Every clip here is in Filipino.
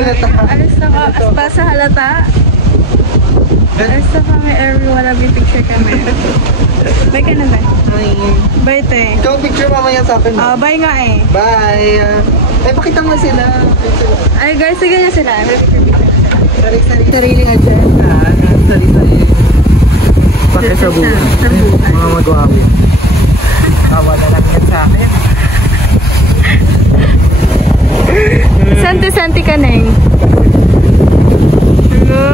halata. Alis na ka. Aspa sa halata. Alis na kami, everyone. Nag-picture kami. Bye ka na ba? Hi. Bye, te. Ikaw picture mamaya sa akin. Bye nga eh. Bye. Ay, pakita mo sila. Ay, guys, sige na sila. Sarili nga dyan. Sarili. Pati sa buhay. Mga mag-uawin. Tawa na lang yan sa akin. Santi-santi ka, Neng. Hello.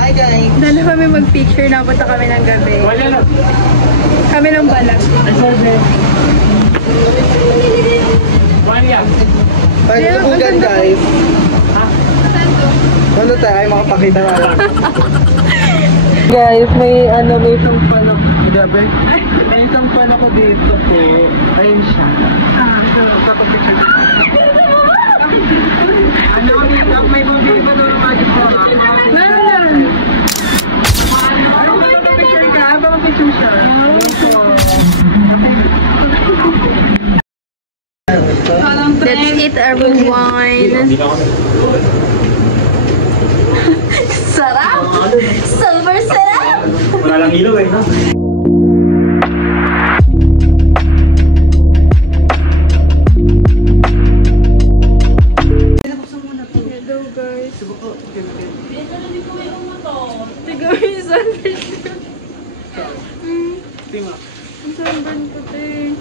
Hi guys! Dala kami mag-picture, napunta kami ng gabi. Kami ng balag. Pag-ugan guys! Ano tayo? Ay makapakita na lang. Guys, may isang fan ako. Gabi? May isang fan ako dito po. Ayun siya. Papapicture. May bumili pa doon ng magic po. Let's eat everyone. Sarap! Silver sarap! Wala lang ilaw eh, no? Hello guys. Tiga mo yung sunburn ko. Ang sunburn ko, te.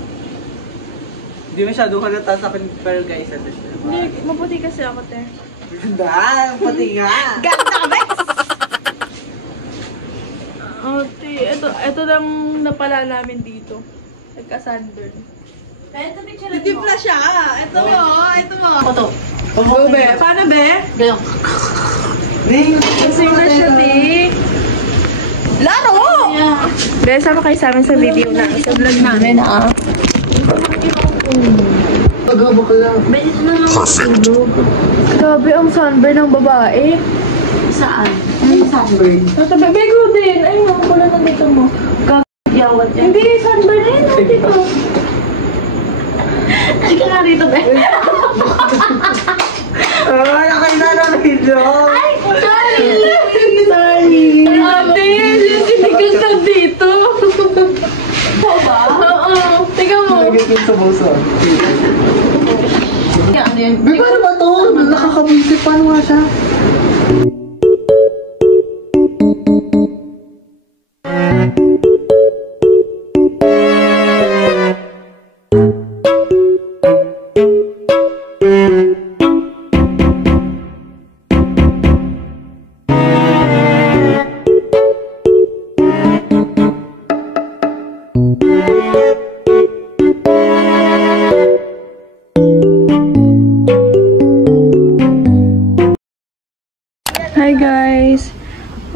Hindi masyadong halata sa akin, pero guys, ito siya. Hindi, maputi kasi ako, te. Ganda! Pati nga! Ganda ka, bes! Te, ito lang napala namin dito. Nagka-sunburn. Hindi pala siya. Ito mo. Ito. Oh, be. Paano, be? Gayong. Kasi na siya, te. Laro! Be, sama kayo sa amin sa video na. Sa vlog namin, Pag-abo ka lang. Beses na lang tulog. Grabe ang sunburn ng babae. Saan? Ano sunburn? Natabi, ko din. Ay, nakapula na dito mo. Gawat yan. Hindi, sunburn na yun. Dito. Ay ka nga rito, be. Nakay na ng video! Ay, sorry! Sorry. Ate, sinigas na dito. Oo ba? Oo. Tingnan mo. Nagiging sa buso. Ano yan? Be, paano ba ito? Nakakabisip. Paano nga siya? Hi guys!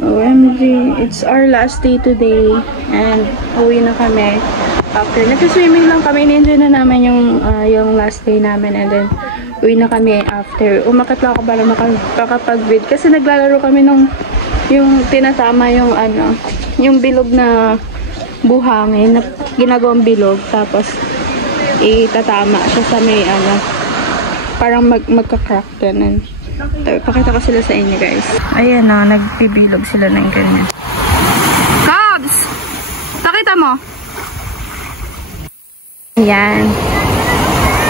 OMG, it's our last day today and uwi na kami. after, nag-swimming lang kami, in-enjoy na namin yung last day namin, and then uwi na kami after. Umakit lang ako para makapag-vid kasi naglalaro kami nung yung tinatama yung yung bilog na buhangin na ginagawang bilog, tapos itatama siya sa may parang magka-crack ganun. Pakita ko sila sa inyo, guys. Ayan na, nagbibilog sila ng ganyan. Cubs! Pakita mo! Ayan.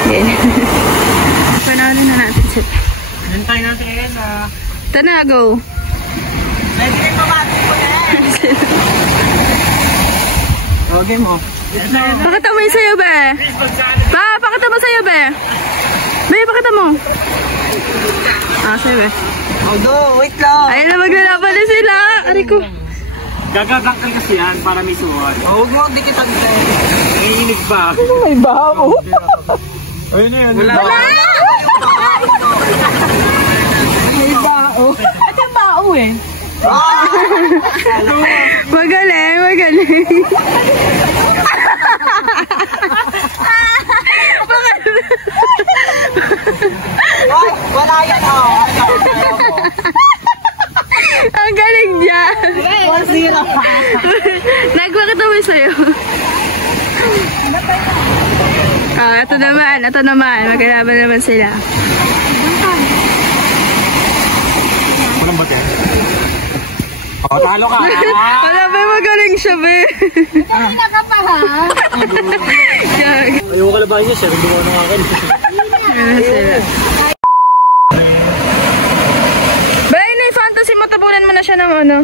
Ayan. Panoorin na natin sila. Hintay natin Ito na, go! Okay mo. Pakita mo yung sayo, be! Pakita mo sayo, be! Be, pakita mo! Sayo, be. Although, wait lang. Ayun na, maglalaban na sila! Aray ko! Gagagakal kasi yan para may suot. Huwag mo ang dikitan sa'yo. Nanginig ba? May bao! Ayun na yun. Wala! May bao! Yung bao eh! Magaling, magaling! Wala yan, Ang galing niya! Zero. Nagpakita mo sa'yo. Ito naman. Magkalaban naman sila. Walang bate. Talo ka! Wala ba, magaling siya, be? Kanina ka pa, ha? Ayaw ko kalabahin niya, siya rin gumawa ng akin. Ba, yun yung fantasy mo, tabunan mo na siya ng ano.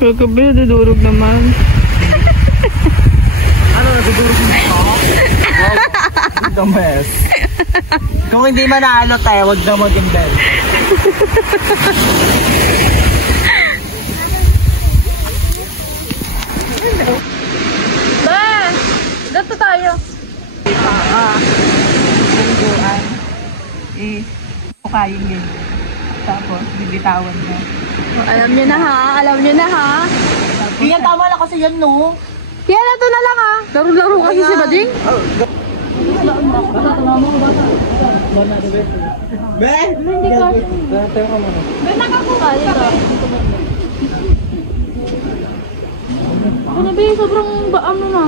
Kagabi, nadudurog naman. Ano, nagdudurog mo ito? The mess. Kung hindi manalo tayo, wag na maging bell. Ba! Dato tayo. Buwan. Pukayin yun. Tapos, bibitawan niya. Alam nyo na ha. Yan, tama lang kasi yan, no? Yan, ito na lang ha. Laro-laro kasi si Bading. Ben! Hindi ka. May nakakuha dito. Ano ba yung sobrang ano na?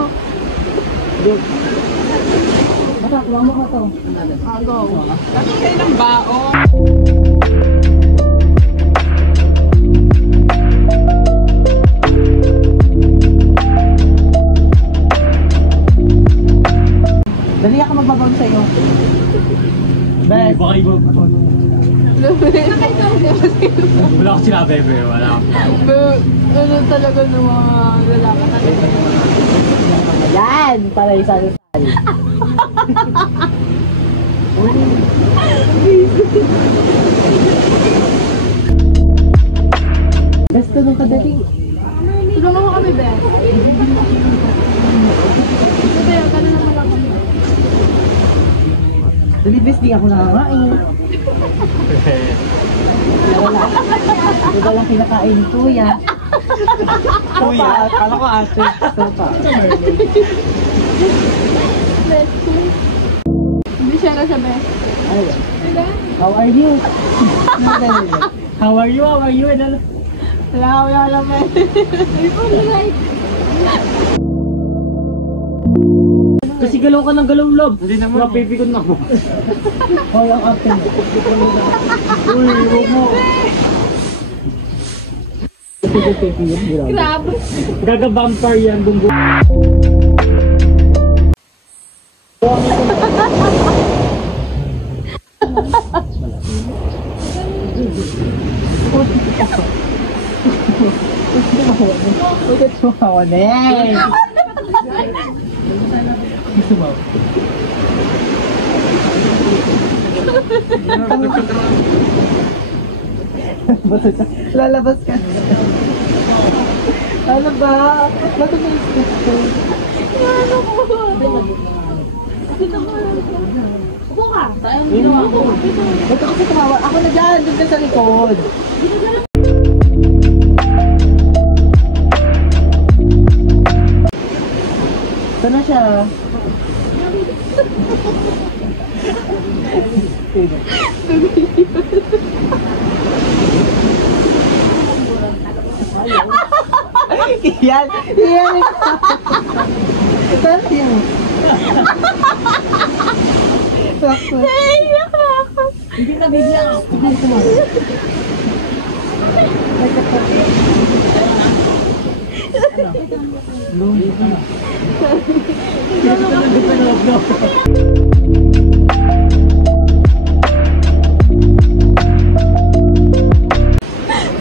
Dali ako magbabang sa'yo. Ben! Baka iba. Wala ko sinabi, be. Wala ko. Ano talaga ng mga lalaki talaga. Yan! Para isa-sali. Basta nung kadali. Tulungan mo kami, be. Be, gano'n naman lang kami. Dali, best di ako nakakain. Wala lang kinakain ko, ya. Kuya, kala ko ate. Sopa. Hindi siya na sabi. Ayun. How are you? How are you? How are you? Wala alam eh. Kasi galaw ka ng galaw, love. Hindi naman. Mapipikon na ako. Walang atin. Uy, huwag mo. Grabe. Gaga-vampire yan, bumbu. Bakit sumawa na eh? Sumawa. Lalabas ka. Ano ba? Bakit may skip ko? Ano ko? Ito kasi tumawa. Ako na dyan, doon ka sa likod. Ito na siya. Yan! Yan! Ito yan. Naiiyak na ako. Hindi na bigla.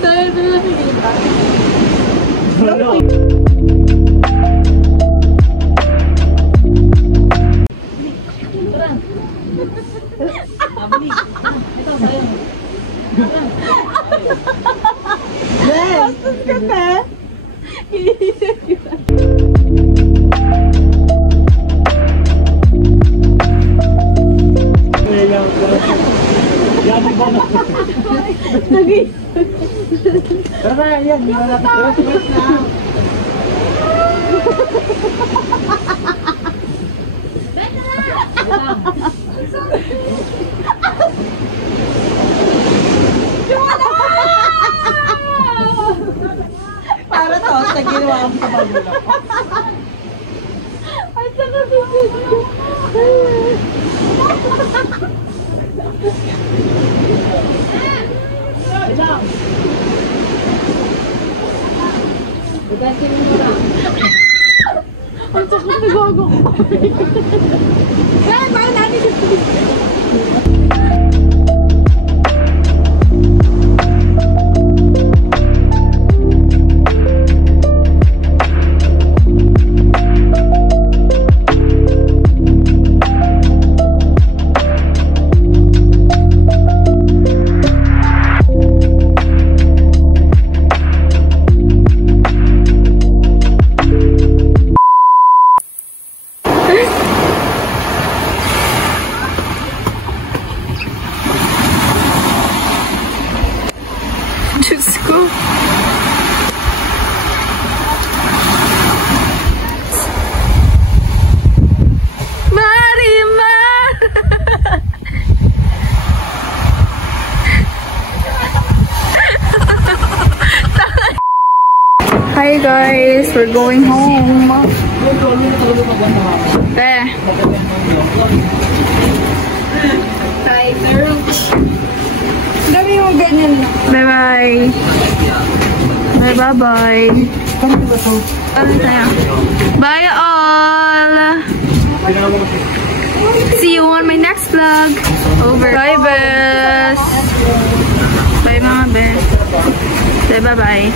Tayo na nakikita. Yes! Tara na, yan. Hindi na natin. Tara, tumas na. Para to, sa ginawa mo sa magulang. At saka bibigyan. Ang sakit na gago ko. Kaya ba natin Diyos ko. Marimar! Hi guys, we're going home. Dami yung ganyan. Bye-bye. Bye-bye. Bye all. See you on my next vlog. Over. Bye, Bes. Bye, mga Bes. Say bye-bye.